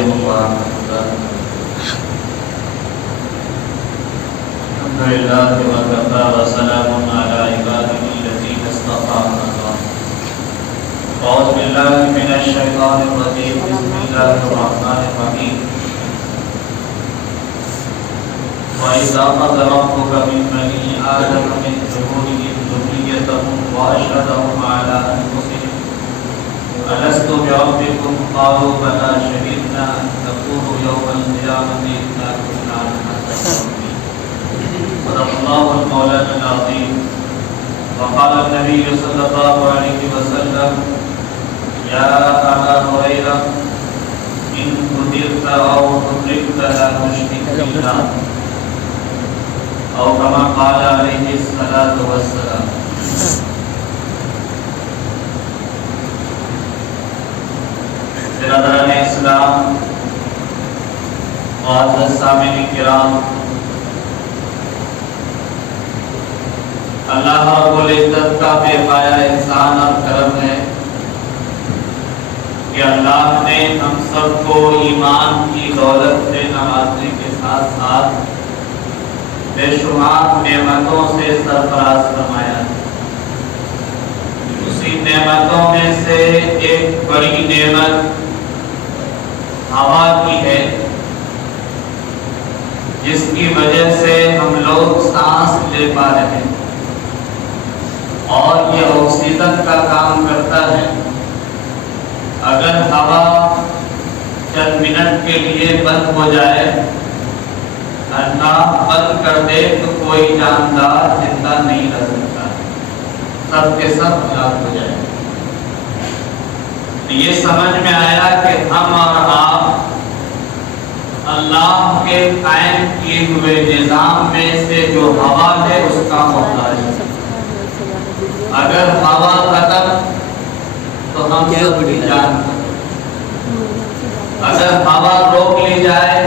علیکم ورحمۃ اللہ۔ الحمدللہ وکفی وسلام علی عبادہ الذین اصطفی۔ اعوذ باللہ من الشیطان الرجیم، بسم اللہ الرحمن الرحیم۔ وَإِذْ أَخَذَ رَبُّكَ مِن بَنِي آدَمَ مِن ظُهُورِهِمْ ذُرِّيَّتَهُمْ وَأَشْهَدَهُمْ عَلَىٰ أَنفُسِهِمْ أَلَسْتُ بِرَبِّكُمْ قَالُوا بَلَىٰ شَهِدْنَا أَن تَقُولُوا يَوْمَ الْقِيَامَةِ إِنَّا كُنَّا عَنْ هَٰذَا غَافِلِينَ۔ صدق الله المولانا العظيم۔ وقال النبي صلى الله عليه وسلم يا أبا هريرة إن قتلت أو أدركت لا تشرك بالله، أو كما قال عليه الصلاة والسلام۔ برادران اسلام، معزز سامعین کرام، اللہ رب العزت کا بے پایا احسان اور کرم ہے کہ اللہ نے ہم سب کو ایمان کی دولت سے نوازنے کے ساتھ ساتھ بے شمار نعمتوں سے سرفراز فرمایا۔ اسی نعمتوں میں سے ایک بڑی نعمت ہوا کی ہے، جس کی وجہ سے ہم لوگ سانس لے پا رہے ہیں، اور یہ آکسیجن کا کام کرتا ہے۔ اگر ہوا چند منٹ کے لیے بند ہو جائے، اللہ بند کر دے، تو کوئی جاندار زندہ نہیں رہ سکتا، سب کے سب ہلاک ہو جائے۔ یہ سمجھ میں آیا کہ ہم اور آپ اللہ کے قائم کیے ہوئے نظام میں سے جو ہوا ہے اس کا محتاج ہے۔ اگر ہوا ختم تو ہم سب کی جان ختم، اگر ہوا روک لی جائے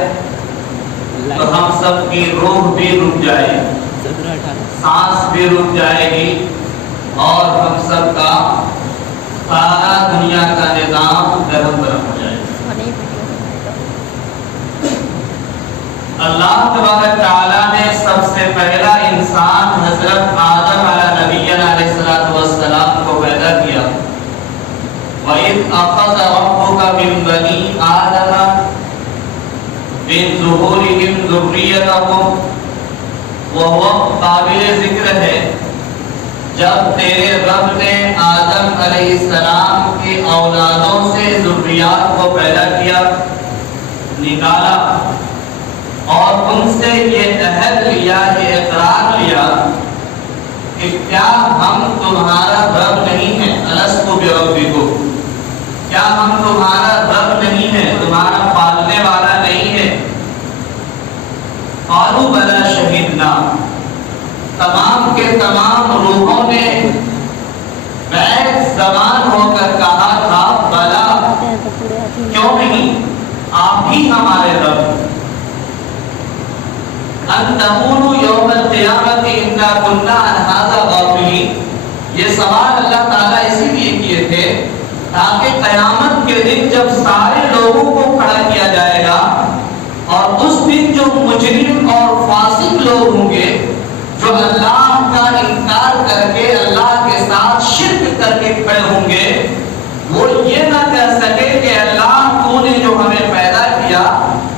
تو ہم سب کی روح بھی رک جائے، سانس بھی رک جائے گی، اور ہم سب کا سارا دنیا کا نظام درہم برہم ہو جائے گا۔ اللہ تبارک تعالیٰ نے سب سے پہلا انسان حضرت آدم علیہ نبینا علیہ السلام کو پیدا کیا۔ وَإِذْ أَخَذَ رَبُّكَ مِن بَنِي آدَمَ مِن ظُهُورِهِمْ ذُرِّيَّتَهُمْ، وہ قابل ذکر ہے جب تیرے رب نے آدم علیہ السلام کی اولادوں سے ذریات کو پیدا کیا، نکالا، اور ان سے یہ عہد لیا، یہ اقرار لیا کہ کیا ہم تمہارا رب نہیں ہیں؟ الست بربکم، کیا ہم تمہارا رب نہیں ہے، تمہارا پالنے والا نہیں ہے؟ قالوا بلی شہدنا، تمام کے تمام روحوں نے بیک زبان ہو کر کہا تھا بلا، کیوں نہیں، آپ ہی ہمارے رب۔ ان تقولوا یوم القیامت انا کنا عن ھذا غافلین، یہ سوال اللہ تعالیٰ اسی لیے کیے تھے تاکہ قیامت کے دن جب سارے لوگوں کو کھڑا کیا جائے گا، اور اس دن جو مجرم اور فاسق لوگ ہوں گے، جو اللہ کا انکار کر کے اللہ کے ساتھ شرک کر کے کھڑے ہوں گے، وہ یہ نہ کہہ سکے کہ اللہ تو نے جو ہمیں پیدا کیا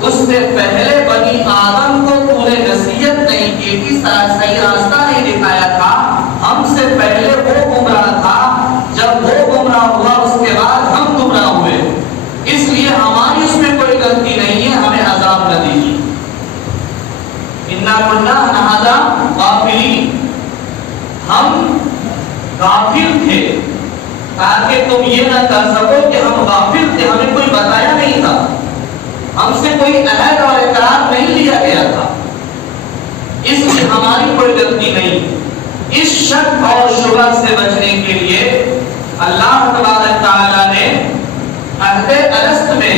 اس سے پہلے بنی آدم کو تو نے نصیحت نہیں کی تھی، صحیح راستہ نہیں دکھایا تھا، ہم سے پہلے وہ گمراہ تھا، جب وہ گمراہ ہوا اس کے بعد ہم گمراہ ہوئے، اس لیے ہماری اس میں کوئی غلطی نہیں ہے، ہمیں عذاب نہ دیجیے۔ انا کنا عن ھذا غافلین، ہم غافل تھے تاکہ تم یہ نہ کر سکو کہ ہم غافل تھے، ہمیں کوئی بتایا نہیں تھا، ہم سے کوئی عہد اور اقرار نہیں لیا گیا تھا، اس لیے ہماری کوئی غلطی نہیں۔ اس شک اور شبہ سے بچنے کے لیے اللہ تبارک تعالیٰ نے عہد الست میں،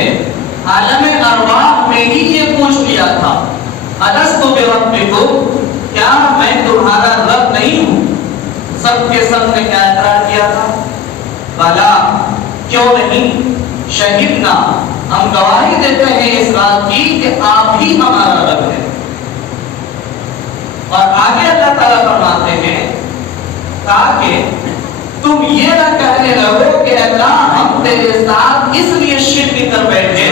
عالم ارواح میں ہی یہ پوچھ لیا تھا، الست بربکم، کیا میں تمہارا رب نہیں ہوں؟ سب کے سب نے کیا اقرار کیا تھا؟ بلا، کیوں نہیں، شہدنا، ہم گواہی دیتے ہیں اس بات کی کہ آپ ہی ہمارا رب ہے. اور آگے اللہ تعالیٰ فرماتے ہیں تاکہ تم یہ نہ کہنے لگو کہ اللہ ہم تیرے ساتھ اس لیے شرک کر بیٹھے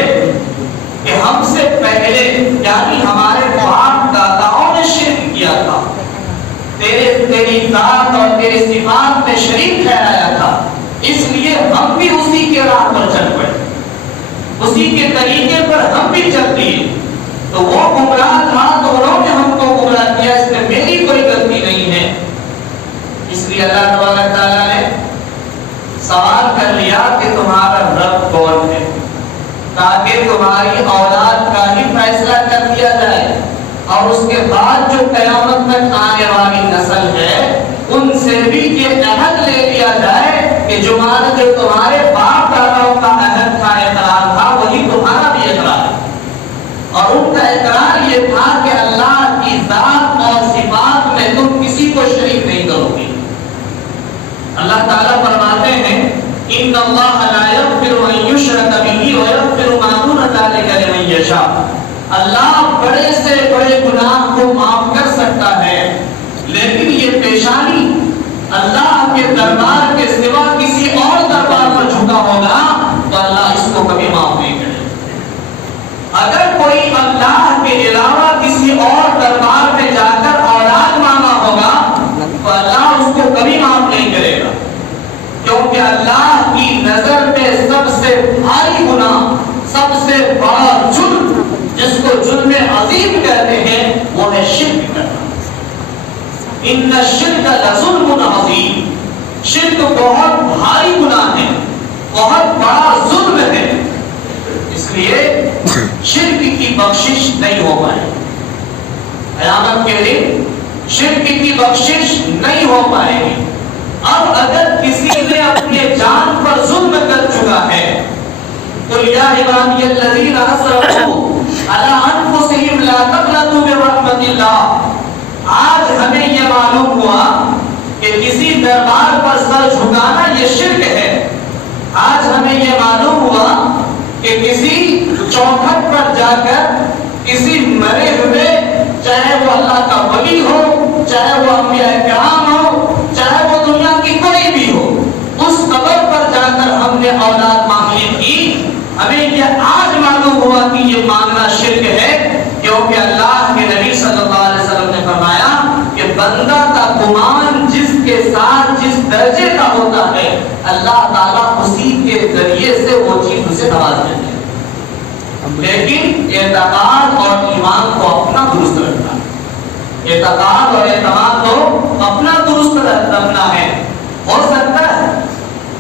کہ ہم سے پہلے یعنی ہمارے باپ داداؤں نے شرک کیا تھا، تیری ذات اور تیری صفات میں شریک ٹھہرایا تھا، اس لیے ہم بھی اسی کے راہ پر چل پڑے، اسی کے طریقے پر ہم بھی چل دیے. تو وہ گمراہ تھا تو انہوں نے ہم کو گمراہ کیا، اس میں میری کوئی غلطی نہیں ہے. اس لیے اللہ تبارک تعالیٰ نے سوال کر لیا کہ تمہارا رب کون ہے، تاکہ تمہاری اولاد کا ہی فیصلہ کر دیا جائے اور اس کے بعد جو قیامت تک آنے والی نسل ہے ان سے بھی یہ عہد لے لیا جائے کہ جو تمہارے باپ داداؤں کا عہد تھا، اقرار تھا، وہی تمہارا بھی اقرار ہے. اور ان کا اقرار یہ تھا کہ اللہ کی ذات اور صفات میں تم کسی کو شریک نہیں کرو گے. اللہ تعالیٰ فرماتے ہیں ان اللہ لا یغفر ان یشرک بہ ویغفر ما دون ذلک لمن یشاء. اللہ بڑے سے بڑے گناہ کو معاف کر سکتا ہے، لیکن یہ پیشانی اللہ کے دربار کے سوا کسی اور دربار پر جھکا ہوگا تو اللہ اس کو کبھی معاف نہیں کرے. اگر کوئی اللہ کے علاوہ کسی اور دربار میں جا کر اولاد مانگا ہوگا تو اللہ اس کو کبھی معاف نہیں کرے گا، کیونکہ اللہ کی نظر میں سب سے بھاری گناہ، سب سے بڑا جرم جس کو جرم عظیم کہتے ہیں وہ ہے شرک کرنا. ان الشرک لظلم عظیم. شرک بہت بھاری گناہ ہے، بہت بڑا ظلم ہے. اس لیے شرک کی بخشش نہیں ہو پائے. قیامت کے دن شرک کی بخشش نہیں ہو پائے گی. اب اگر کسی نے اپنے جان پر ظلم کر چکا ہے قل یا عبادی الذین اسرفوا علی انفسہم لا تقنطوا من رحمت اللہ. آج ہمیں یہ معلوم ہوا کہ کسی دربار پر سر جھکانا یہ شرک ہے. آج ہمیں یہ معلوم ہوا کہ کسی چوکھٹ پر جا کر کسی مرے ہوئے، چاہے وہ اللہ کا ولی ہو، چاہے وہ انبیاء کرام ہو، چاہے وہ دنیا کی کوئی بھی ہو، اس قبر پر جا کر ہم نے اولاد مانگی تھی. ہمیں یہ آج معلوم ہوا کہ یہ مانگنا شرک ہے، کیونکہ اللہ کے نبی صلی اللہ علیہ وسلم نے فرمایا کہ بندہ کا گمان جس کے ساتھ جس درجے کا ہوتا ہے اللہ تعالیٰ اسی کے ذریعے سے وہ چیز اسے نواز دیتے ہیں. لیکن اعتقاد اور ایمان کو اپنا درست رکھنا ہے. اعتقاد اور اعتماد کو اپنا درست رکھنا ہے. ہو سکتا ہے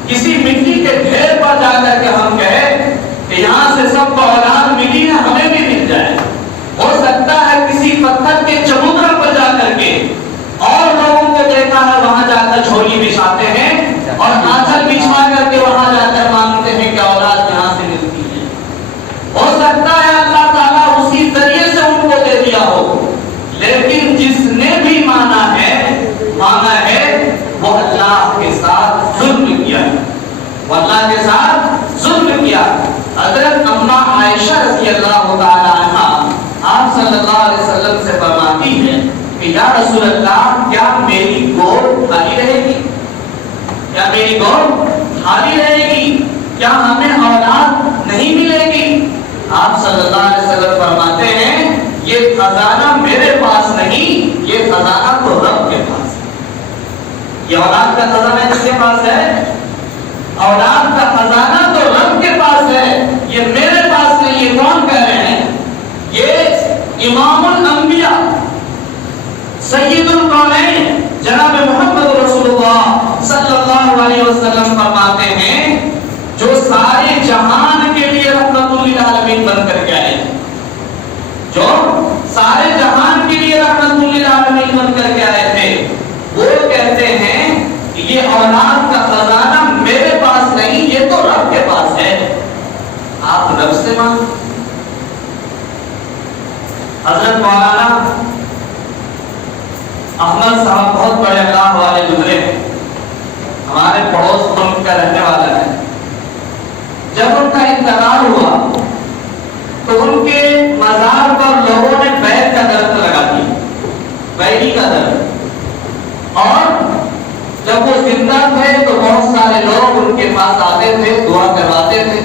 کسی مٹی کے ڈھیر پر جا کر کے ہم کہیں کہ یہاں سے سب کو اولاد ملی ہے، ہمیں بھی مل جائے. ہو سکتا ہے کسی پتھر کے چبوترا پر جا کر کے اور لوگوں کو دیکھا ہے وہاں جا کر جھولی بچھاتے ہیں اور آنچل بچھا کر کے وہاں جا کر مانگتے ہیں کہ اولاد یہاں سے ملتی ہے. ہو سکتا ہے اللہ تعالیٰ اسی ذریعے سے ان کو دے دیا ہو، لیکن جس نے بھی مانا ہے وہ اللہ کے ساتھ ظلم کیا، وہ اللہ کے ساتھ ظلم کیا. حضرت اماں عائشہ رضی اللہ تعالی عنہا آپ صلی اللہ علیہ وسلم سے فرماتی ہیں کہ یا رسول اللہ کیا میری گود خالی رہے گی؟ کیا میری گود خالی رہے گی؟ کیا ہمیں اولاد نہیں ملے گی؟ آپ صلی اللہ علیہ وسلم فرماتے ہیں یہ خزانہ میرے پاس نہیں، یہ خزانہ تو رب کے پاس ہے. یہ اولاد کا خزانہ کس کے پاس ہے؟ اولاد کا خزانہ تو رب کے پاس ہے، یہ میرے پاس نہیں. یہ کون کہہ رہے ہیں؟ یہ امام الانبیاء سید القونین جناب محمد رسول اللہ صلی اللہ علیہ وسلم فرماتے ہیں جو سارے جہان کے لیے رحمت للعالمین بن کر کے آئے، جو سارے جہان کے لیے رحمت للعالمین بن کر کے آئے تھے، وہ کہتے ہیں کہ یہ اولاد کا خزانہ میرے پاس نہیں، یہ تو رب کے پاس ہے. آپ رب سے مانگ. حضرت مولانا احمد صاحب بہت بڑے اللہ والے گزرے ہیں، ہمارے پڑوس ملک کا رہنے والا ہے. جب ان کا انتقال ہوا کے مزار پر لوگوں نے بیل کا درخت لگا دیا، بیری کا درخت، اور جب وہ زندہ تھے تو بہت سارے لوگ ان کے پاس آتے تھے، دعا کرواتے تھے،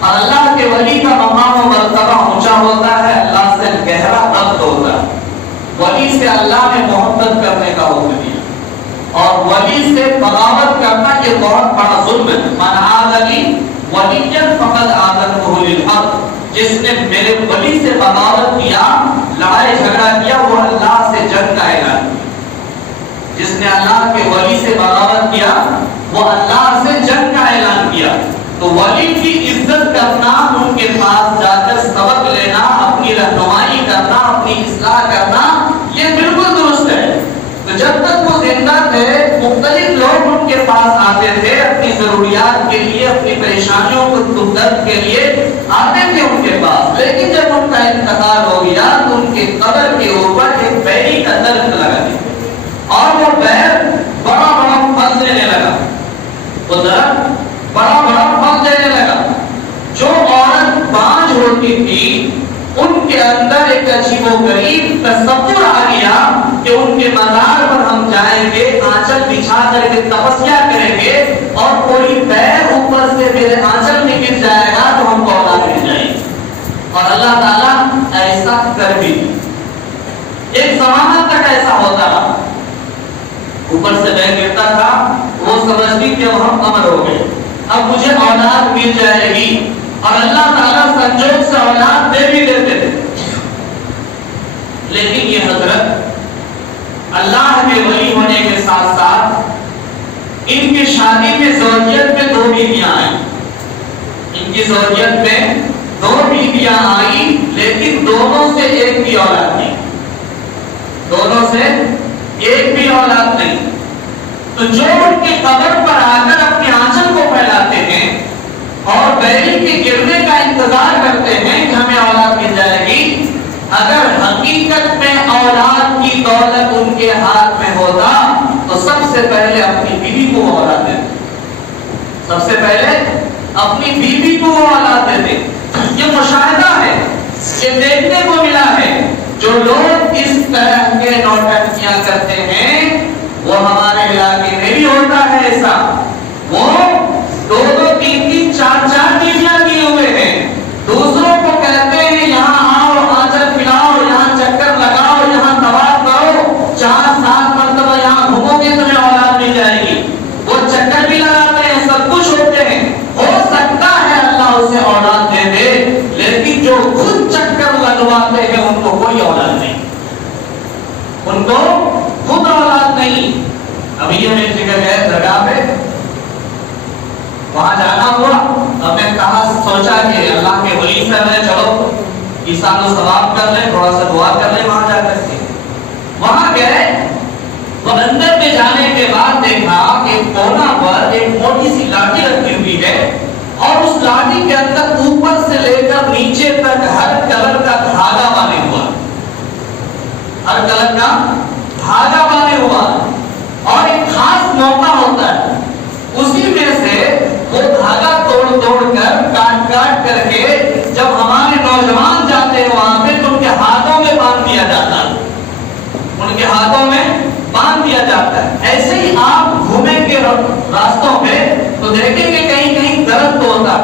اور اللہ کے ولی کا مقام و مرتبہ اونچا ہوتا ہے، اللہ سے گہرا ربط ہوتا ہے، ولی سے اللہ نے محبت کرنے کا حکم دیا، اور ولی سے بغاوت کرنا یہ بہت بڑا ظلم ہے۔ من عاد لی ولیا فقد آذنته للحرب، جس نے میرے ولی سے بغاوت کیا، لڑائی جھگڑا کیا، وہ اللہ سے جنگ کا اعلان کیا۔ جس نے اللہ کے ولی سے بغاوت کیا وہ اللہ سے جنگ کا اعلان کیا۔ تو ولی کی عزت کرنا، ان کے پاس جا کر سبق لینا، اپنی رہنمائی کرنا، اپنی اصلاح کرنا، یہ بالکل درست ہے۔ تو جب تک وہ زندہ تھے مختلف لوگ ان کے پاس آتے تھے، اپنی ضروریات کے لیے، اپنی پریشانیوں کو دکھ درد کے لیے آتے تھے ان کے پاس، لیکن جب ان کا انتقال ہو گیا تو ان کے قبر کے اوپر ایک بیری کا درخت لگا دیا، اور وہ پیر بڑا بڑا پھل دینے لگا، وہ درخت بڑا بڑا پھل دینے لگا۔ جو عورت بانجھ ہوتی تھی ان کے اندر ایک عجیب و غریب تصور آ گیا کہ ان کے مزار پر ہم جائیں گے، آنچل بچھا کر کے تپسیا کریں گے، اور کوئی پیر اوپر سے میرے آنچل میں گر جائے گا تو ہم کو اولاد مل جائے گی، اور اللہ تعالیٰ ایسا کر بھی دیا۔ ایک زمانہ تک ایسا ہوتا رہا، اوپر سے پیر گرتا تھا، وہ سمجھتی کہ وہ ہم امر ہو گئے، اب مجھے اولاد مل جائے گی، اور اللہ تعالیٰ سنجوگ سے اولاد دے بھی دیتے تھے۔ لیکن یہ حضرت اللہ کے ولی ہونے کے ساتھ ساتھ ان کی شادی میں زوجیت میں 2 بیویاں آئیں، ان کی زوجیت میں 2 بیویاں آئیں، لیکن دونوں سے ایک بھی اولاد نہیں، دونوں سے ایک بھی اولاد نہیں۔ تو جو ان کی قبر پر آ کر اپنے آنچل کو پھیلاتے ہیں اور بیری کے گرنے کا انتظار کرتے ہیں کہ ہمیں اولاد مل جائے گی، اگر حقیقت میں اولاد کی دولت ان کے ہاتھ میں ہوتا تو سب سے پہلے اپنی بیوی کو وہ اولاد دیتے، سب سے پہلے اپنی بیوی کو وہ اولاد دیتے۔ یہ مشاہدہ ہے، یہ دیکھنے کو ملا ہے۔ جو لوگ اس طرح کے نوٹنکیاں کرتے ہیں وہ ہمارے علاقے میں بھی ہوتا ہے ایسا، وہ 2-2, 3-3, 4-4 بیویاں کیے ہوئے ہیں، دوسروں کو کہتے ہیں یہاں آؤ، آنچل پھیلاؤ، یہاں چکر لگاؤ، یہاں طواف کرو، 4-7 مرتبہ یہاں گھومو گے تمہیں اولاد مل جائے گی۔ وہ چکر بھی لگاتے ہیں، سب کچھ ہوتے ہیں، ہو سکتا ہے اللہ اسے اولاد دے دے، لیکن جو خود چکر لگواتے ہیں ان کو کوئی اولاد نہیں، ان کو خود اولاد نہیں۔ ابھی ہم ایک جگہ گئے درگاہ پہ، وہاں جانا ہوا، ہم نے کہا سوچا کہ اللہ کے ولی سے میں چلو ایسان و ثواب کر لیں، تھوڑا سا دعا کر لیں وہاں جا کر کے۔ وہاں گئے، وہ اندر میں جانے کے بعد دیکھا کہ کونا پر ایک موٹی سی لاٹھی رکھی ہوئی ہے، اور اس لاٹھی کے اندر اوپر سے لے کر نیچے تک ہر کلر کا دھاگا باندھے ہوا، ہر کلر کا دھاگا باندھے ہوا، اور ایک خاص موقع ہوتا ہے، اسی میں سے وہ دھاگا توڑ توڑ کر کاٹ کاٹ کر کے جب ہمارے نوجوان جاتے ہیں وہاں پہ تو ان کے ہاتھوں میں باندھ دیا جاتا ہے، ان کے ہاتھوں میں باندھ دیا جاتا ہے۔ ایسے ہی آپ گھومیں گے راستوں پہ تو دیکھیں گے کہیں کہیں درخت ہوتا،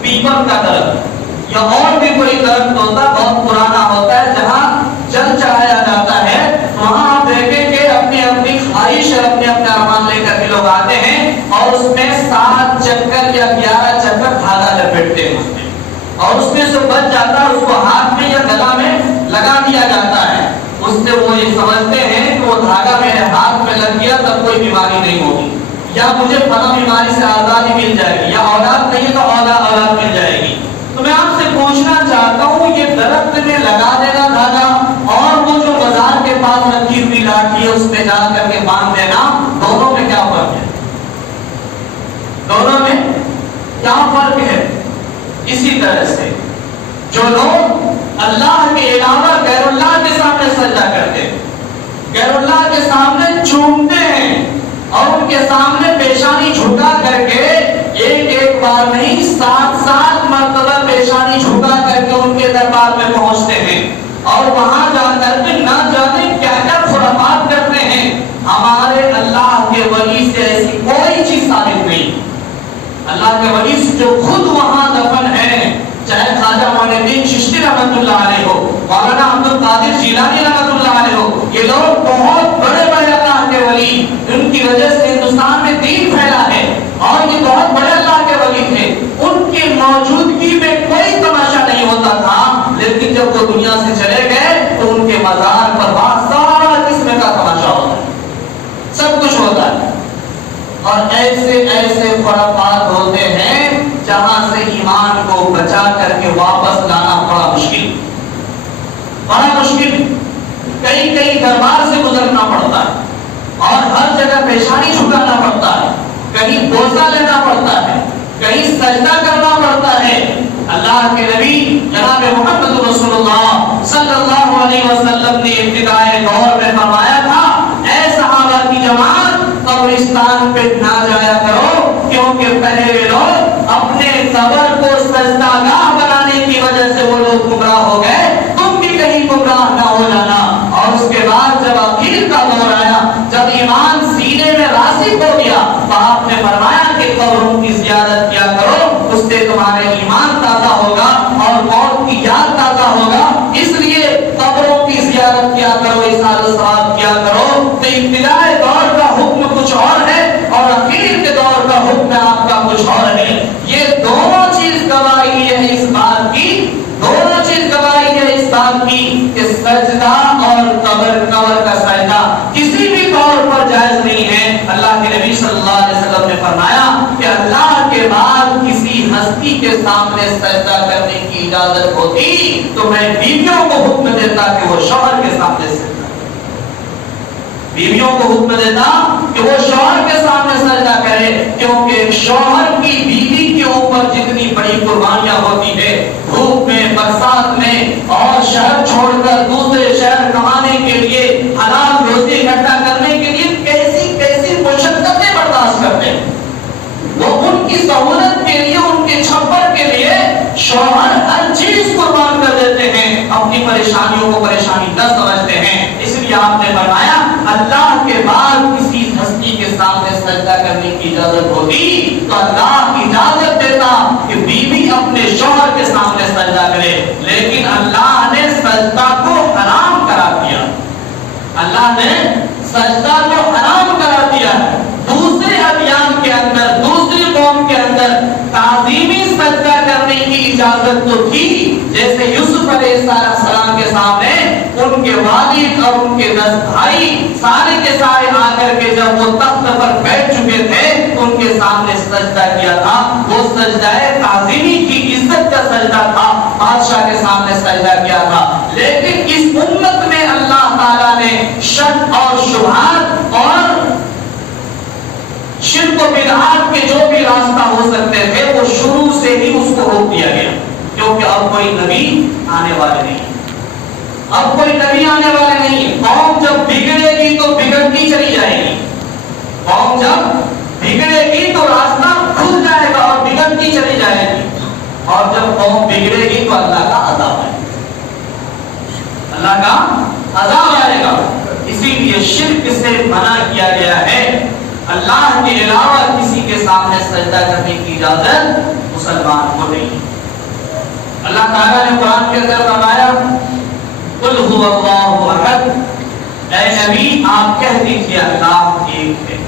پیپل کا درخت یا اور بھی کوئی درخت ہوتا، بہت پرانا ہوتا ہے، جہاں جل چڑھایا جاتا ہے، وہاں آپ دیکھیں گے اپنی اپنی خواہش اور اپنے اپنے ارمان لے کر کے لوگ آتے ہیں، اور اس میں 7 چکر یا 11 چکر دھاگا لپیٹتے ہیں اس میں، اور اس میں سے بچ جاتا ہے، اس کو ہاتھ میں یا گلا میں لگا دیا جاتا ہے۔ اس سے وہ یہ سمجھتے ہیں کہ وہ دھاگا میرے ہاتھ میں لگ گیا تب کوئی بیماری نہیں ہوگی، یا مجھے فلاں بیماری سے آزادی مل جائے گی، یا اولاد نہیں تو اولاد مل جائے گی۔ تو میں آپ سے پوچھنا چاہتا ہوں، یہ درخت میں لگا دینا دھاگا اور وہ جو بازار کے پاس رکھی ہوئی لاٹھی ہے اس میں جا کر کے باندھ دینا، دونوں میں کیا فرق ہے؟ دونوں میں کیا فرق ہے؟ اسی طرح سے جو لوگ اللہ کے علاوہ غیر اللہ کے سامنے سجدہ کرتے ہیں، غیر اللہ کے سامنے چومتے ہیں، اور ان کے سامنے پیشانی جھکا کر کے ایک بار نہیں 7 مرتبہ پیشانی جھکا کر کے ان کے دربار میں پہنچتے ہیں اور وہاں جا کر کے نہ جانے کیا کیا خرافات کرتے ہیں. ہمارے اللہ کے ولی سے ایسی کوئی چیز ثابت نہیں. اللہ کے ولی سے جو خود وہاں دفن ہے، چاہے خواجہ معین الدین چشتی رحمۃ اللہ علیہ ہو، مولانا عبد القادر جیلانی رحمۃ اللہ علیہ ہو، یہ لوگ بہت بڑے بڑے اللہ کے ولی، ان کی وجہ سے ہندوستان میں دین پھیلا ہے اور یہ بہت بڑے اللہ کے ولی تھے. ان کی موجودگی میں کوئی تماشا نہیں ہوتا تھا، لیکن جب وہ دنیا سے چلے گئے تو ان کے مزار پر بہت سارا قسم کا تماشا ہوتا ہے، سب کچھ ہوتا ہے. اور ایسے ایسے خرافات ہوتے ہیں جہاں سے ایمان کو بچا کر کے واپس لانا بڑا مشکل، بڑا مشکل. کئی کئی دربار سے گزرنا پڑتا ہے اور ہر جگہ پیشانی جھکانا پڑتا ہے، کہیں بوسہ لینا پڑتا ہے، کہیں سجدہ کرنا پڑتا ہے. اللہ کے نبی جناب محمد رسول اللہ صلی اللہ علیہ وسلم نے ابتدائے دور میں فرمایا تھا، اے صحابہ کی جماعت، قبرستان پہ نہ جایا کرو، کیونکہ پہلے لوگ اپنے قبر کو سجدہ گاہ بنانے کی وجہ سے وہ لوگ گمراہ ہو گئے، تم بھی کہیں گمراہ نہ ہو جانا. اور اس کے بعد جب آخر کا دور آیا، جب ایمان سینے میں راسخ ہو گیا، تو آپ نے فرمایا کہ قبروں کی زیارت کیا کرو، اس سے تمہارے ایمان تازہ ہوگا اور موت کی یاد تازہ ہوگا. اس لیے قبروں کی زیارت کیا کرو، احسان ثواب کیا کرو. تو ابتدائی دور کا حکم کچھ اور ہے اور اخیر کے دور کا حکم آپ کا کچھ اور ہے. یہ دونوں چیز گواہی ہے اس بات کی، دونوں چیز گواہی ہے اس بات کی کہ سجدہ اور قبر کا سجدہ کسی بھی طور پر جائز نہیں ہے. اللہ کے نبی صلی اللہ علیہ وسلم نے فرمایا کہ اللہ کے بعد کسی ہستی کے سامنے سجدہ کرنے کی اجازت ہوتی تو میں بیویوں کو حکم دیتا کہ وہ شوہر کے سامنے سجدہ، بیویوں کو حکم دیتا کہ وہ شوہر کے سامنے سجدہ کرے، کیونکہ شوہر کی بیوی کے اوپر جتنی بڑی قربانیاں ہوتی ہے، دھوپ میں، برسات میں، اور شہر چھوڑ کر دوسرے شہر کمانے کے لیے، حلال روزی اکٹھا کرنے کے لیے کیسی کیسی مشقتیں برداشت کرتے ہیں. وہ ان کی سہولت کے لیے، ان کے چھپر کے لیے شوہر ہر چیز قربان کر دیتے ہیں، اپنی پریشانیوں کو پریشانی نہ سمجھتے ہیں. اس لیے آپ نے فرمایا اللہ کے بعد کسی ہستی کے سامنے سجدہ کرنے کی اجازت ہوتی تو اللہ اجازت دیتا کہ بیوی اپنے شوہر کے سامنے سجدہ کرے، لیکن اللہ نے سجدہ کو حرام کرا دیا. اللہ نے سجدہ کو حرام کرا دیا. دوسرے ادیان کے اندر، دوسری قوم کے اندر تعظیمی سجدہ کرنے کی اجازت تو تھی. جیسے یوسف علیہ السلام کے سامنے ان کے والد اور ان کے 10 بھائی سارے کے سارے آ کر کے جب وہ تخت پر بیٹھ چکے تھے ان کے سامنے سجدہ کیا تھا. وہ سجدہ تعظیمی کی عزت کا سجدہ تھا، بادشاہ کے سامنے سجدہ کیا تھا. لیکن اس امت میں اللہ تعالیٰ نے شک اور شبہات اور شرک و بدعات کے جو بھی راستہ ہو سکتے تھے وہ شروع سے ہی اس کو روک دیا گیا، کیونکہ اب کوئی نبی آنے والے نہیں، اب کوئی نبی آنے والے نہیں. قوم جب بگڑے گی تو بگڑتی چلی جائے گی، قوم جب بگڑے گی تو راستہ کھل جائے گا اور بگڑتی چلی جائے گی. اور جب قوم بگڑے گی تو اللہ کا عذاب آئے گا، اللہ کا عذاب آئے گا. اسی لیے شرک سے منع کیا گیا ہے. اللہ کے علاوہ کسی کے سامنے سجدہ کرنے کی اجازت مسلمان کو نہیں. اللہ تعالیٰ نے قرآن کے اندر فرمایا قل هو اللہ احد، اے نبی آپ کہہ دیجئے اللہ ایک ہے.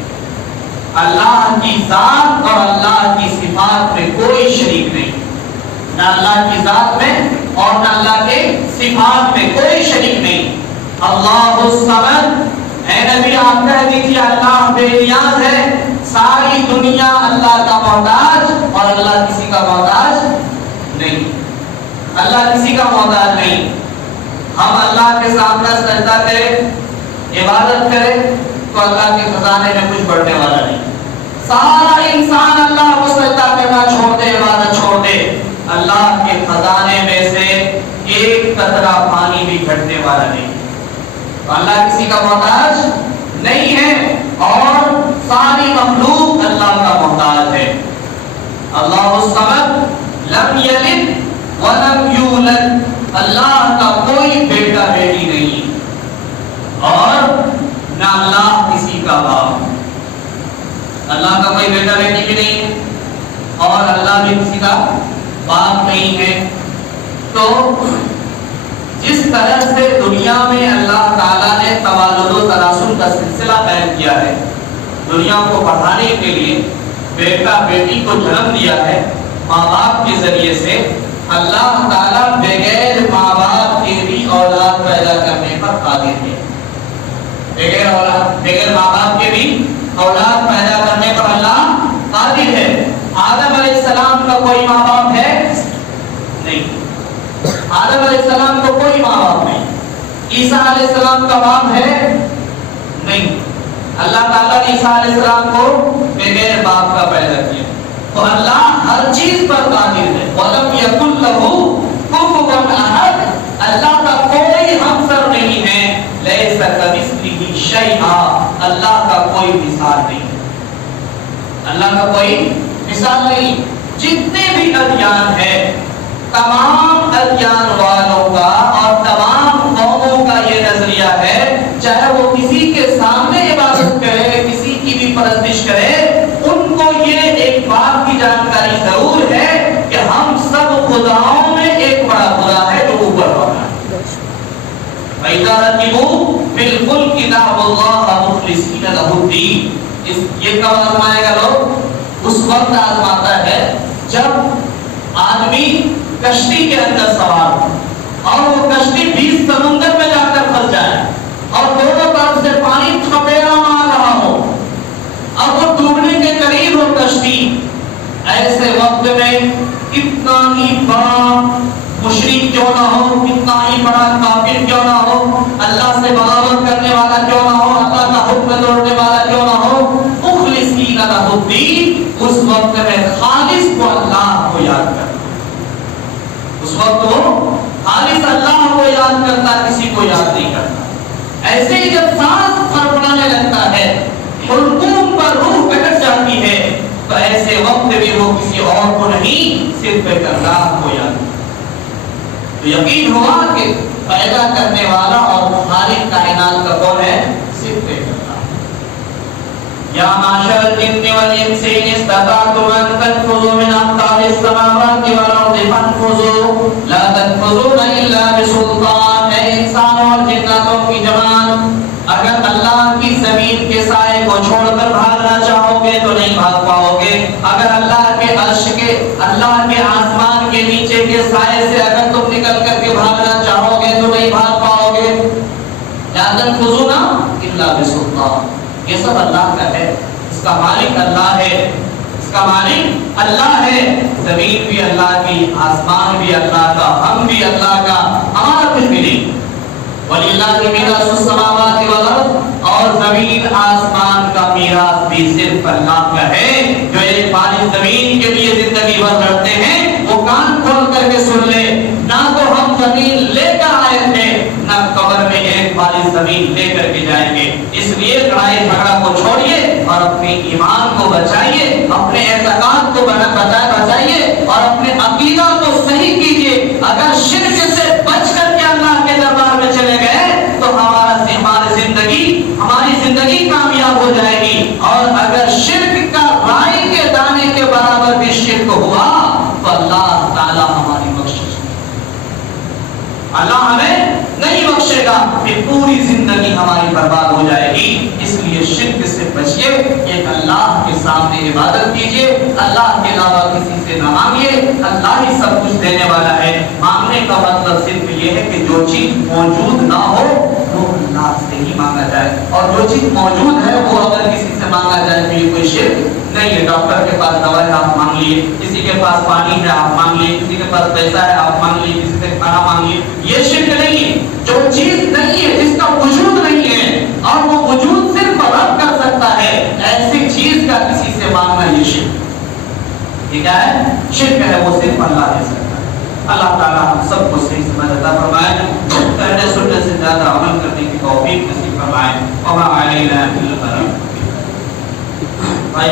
اللہ کی ذات اور اللہ کی صفات میں کوئی شریک نہیں، نہ اللہ کی ذات میں اور نہ اللہ کے صفات میں کوئی شریک نہیں. اللہ الصمد، اے نبی آپ کہہ دیجئے اللہ بے نیاز ہے. ساری دنیا اللہ کا محتاج اور اللہ کسی کا محتاج نہیں، اللہ کسی کا محتاج نہیں. ہم اللہ کے سامنے سجدہ کریں، عبادت کریں تو اللہ کے خزانے میں کچھ بڑھنے والا نہیں. سارا انسان اللہ کو سجدہ کرنا چھوڑ دے، عبادت چھوڑ دے، اللہ کے خزانے میں سے ایک قطرہ پانی بھی گھٹنے والا نہیں. اللہ کسی کا محتاج نہیں ہے اور ساری مخلوق اللہ کا محتاج ہے. اللہ الصمد لم یلد ولم یولد، اللہ کا کوئی بیٹا بیٹی بھی نہیں ہے اور اللہ بھی کسی کا باپ نہیں ہے. تو جس طرح سے دنیا میں اللہ تعالیٰ نے توالد و تناسل کا سلسلہ قائم کیا ہے، دنیا کو بڑھانے کے لیے بیٹا بیٹی کو جنم دیا ہے ماں باپ کے ذریعے سے، اللہ تعالیٰ بغیر ماں باپ کے بھی اولاد پیدا کرنے پر قادر ہے. بغیر ماں باپ کے بھی اولاد پیدا کرنے پر اللہ قادر ہے. آدم علیہ السلام کا کوئی ماں باپ ہے نہیں، آدم علیہ السلام کو کوئی ماں باپ نہیں. عیسیٰ علیہ السلام کا باپ ہے نہیں. اللہ تعالیٰ نے عیسیٰ علیہ السلام کو بغیر باپ کا پیدا کیا. تو اللہ ہر چیز پر قادر ہے. وَلَمْ يَكُنْ لَهُ كُفُوًا أَحَدٌ. اللہ کا کوئی ہمسر نہیں ہے. لَيْسَ كَمِثْلِهِ شَيْءٌ. اللہ کا کوئی مثال نہیں. اللہ کا کوئی مثال نہیں. جتنے بھی ادیان ہیں، تمام ادیان والوں کا اور تمام قوموں کا یہ نظریہ ہے، چاہے وہ کسی کے سامنے عبادت کرے، کسی کی بھی پرستش کرے، ان کو یہ ایک بات کی جانکاری ضرور ہے کہ ہم سب خداؤں میں ایک بڑا خدا ہے جو اوپر والا ہے. وَإِذَا رَكِبُوا فِي الْفُلْكِ دَعَوُا اللَّهَ مُخْلِصِينَ لَهُ الدِّينَ. یہ کب آزمائے گا لوگ؟ اس وقت آزماتا ہے جب آدمی کشتی کے اندر سوار ہو اور وہ کشتی 20 سمندر میں جا کر پھنس جائے اور دونوں طرف سے پانی تھپیڑا مار رہا ہو اور وہ ڈوبنے کے قریب ہو کشتی. ایسے وقت میں کتنا ہی بڑا مشرک کیوں نہ ہو، کتنا ہی بڑا کافر کیوں نہ ہو، اللہ سے بغاوت کرنے والا کیوں نہ ہو، اللہ کا حکم توڑنے والا کیوں نہ ہو، مخلصین لہ الدین. اس وقت میں خالص کو اللہ کو یاد کرتا، اس وقت وہ خالص اللہ کو یاد کرتا، کسی کو یاد نہیں کرتا. ایسے ہی جب سانس پھڑپڑانے لگتا ہے، حلقوم پر روح کٹ جاتی ہے، تو ایسے وقت بھی وہ کسی اور کو نہیں، صرف ایک اللہ کو یاد کرتا. تو یقین ہوا کہ پیدا کرنے والا اور خالق کائنات کا کون ہے؟ صرف ایک اللہ. یا معاشر الجن والانس ان استطعتم ان تنفذوا من اقطار السماوات والارض فانفذوا لا تنفذون الا بسلطان. اے انسان اور جناتوں کی جماعت، اگر اللہ کی زمین کے سائے کو چھوڑ کر بھاگنا چاہو گے تو نہیں بھاگ پاؤ گے. اگر اللہ کے عرش کے، اللہ کے آسمان کے نیچے کے سائے سے اگر تم نکل کر کے بھاگنا چاہو گے تو نہیں بھاگ پاؤ گے. لا تنفذون الا بسلطان. یہ سب اللہ کا ہے. اس کا مالک اللہ ہے، اس کا مالک اللہ ہے. زمین بھی اللہ کی، آسمان بھی اللہ کا، ہم بھی اللہ کا، ہمارا کچھ بھی نہیں. وَلِلَّهِ مِيرَاثُ السَّمَاوَاتِ وَالْأَرْضِ. اور زمین آسمان کا میراث بھی صرف اللہ کا ہے. جو ایک فانی زمین کے لیے زندگی بھر لڑتے ہیں وہ کان کھول کر کے سن لے، نہ تو ہم زمین لے کر آئے تھے، نہ قبر میں ایک فانی زمین لے کر کے جائیں گے. اس لیے لڑائی جھگڑا کو چھوڑیے اور اپنے ایمان کو بچائیے، اپنے اعتقاد کو بچائیے اور اپنے عقیدہ کو صحیح کیجیے. اگر شرک سے بچ کر کے اللہ کے دربار میں چلے گئے تو ہماری زندگی کامیاب ہو جائے گی. اور اگر شرک کا رائی کے دانے کے برابر بھی شرک ہوا تو اللہ تعالی ہماری بخشش، اللہ ہمیں نہیں بخشے گا، پھر پوری زندگی ہماری برباد ہو جائے گی. اس لیے شرک سے بچیے، ایک اللہ کے سامنے عبادت کیجیے، اللہ کے علاوہ کسی سے نہ مانگیے. اللہ ہی سب کچھ دینے والا ہے. مانگنے کا مطلب صرف یہ ہے کہ جو چیز موجود نہ ہو وہ اللہ سے ہی مانگا جائے، اور جو چیز موجود ہے وہ اگر کسی سے مانگا جائے تو یہ کوئی شرک نہیں ہے. ڈاکٹر کے پاس دوا ہے آپ مانگ لیے، کسی کے پاس پانی ہے آپ مانگ لیے، کسی کے پاس پیسہ ہے آپ مانگ لیے، کسی سے کھانا مانگ لیے، یہ شرک نہیں ہے. جو چیز نہیں ہے، جس کا وجود نہیں ہے اور وہ وجود صرف رب کر سکتا ہے، ایسی چیز کا کسی سے مانگنا یہ شرک. ٹھیک ہے، شرک ہے وہ صرف اللہ دے سکتا ہے. اللہ تعالیٰ ہم سب کو صحیح سمجھ عطا فرمائے، پہلے سنت سے زیادہ عمل کرنے کی توفیق نصیب فرمائے. وما علینا الا البلاغ. بھائی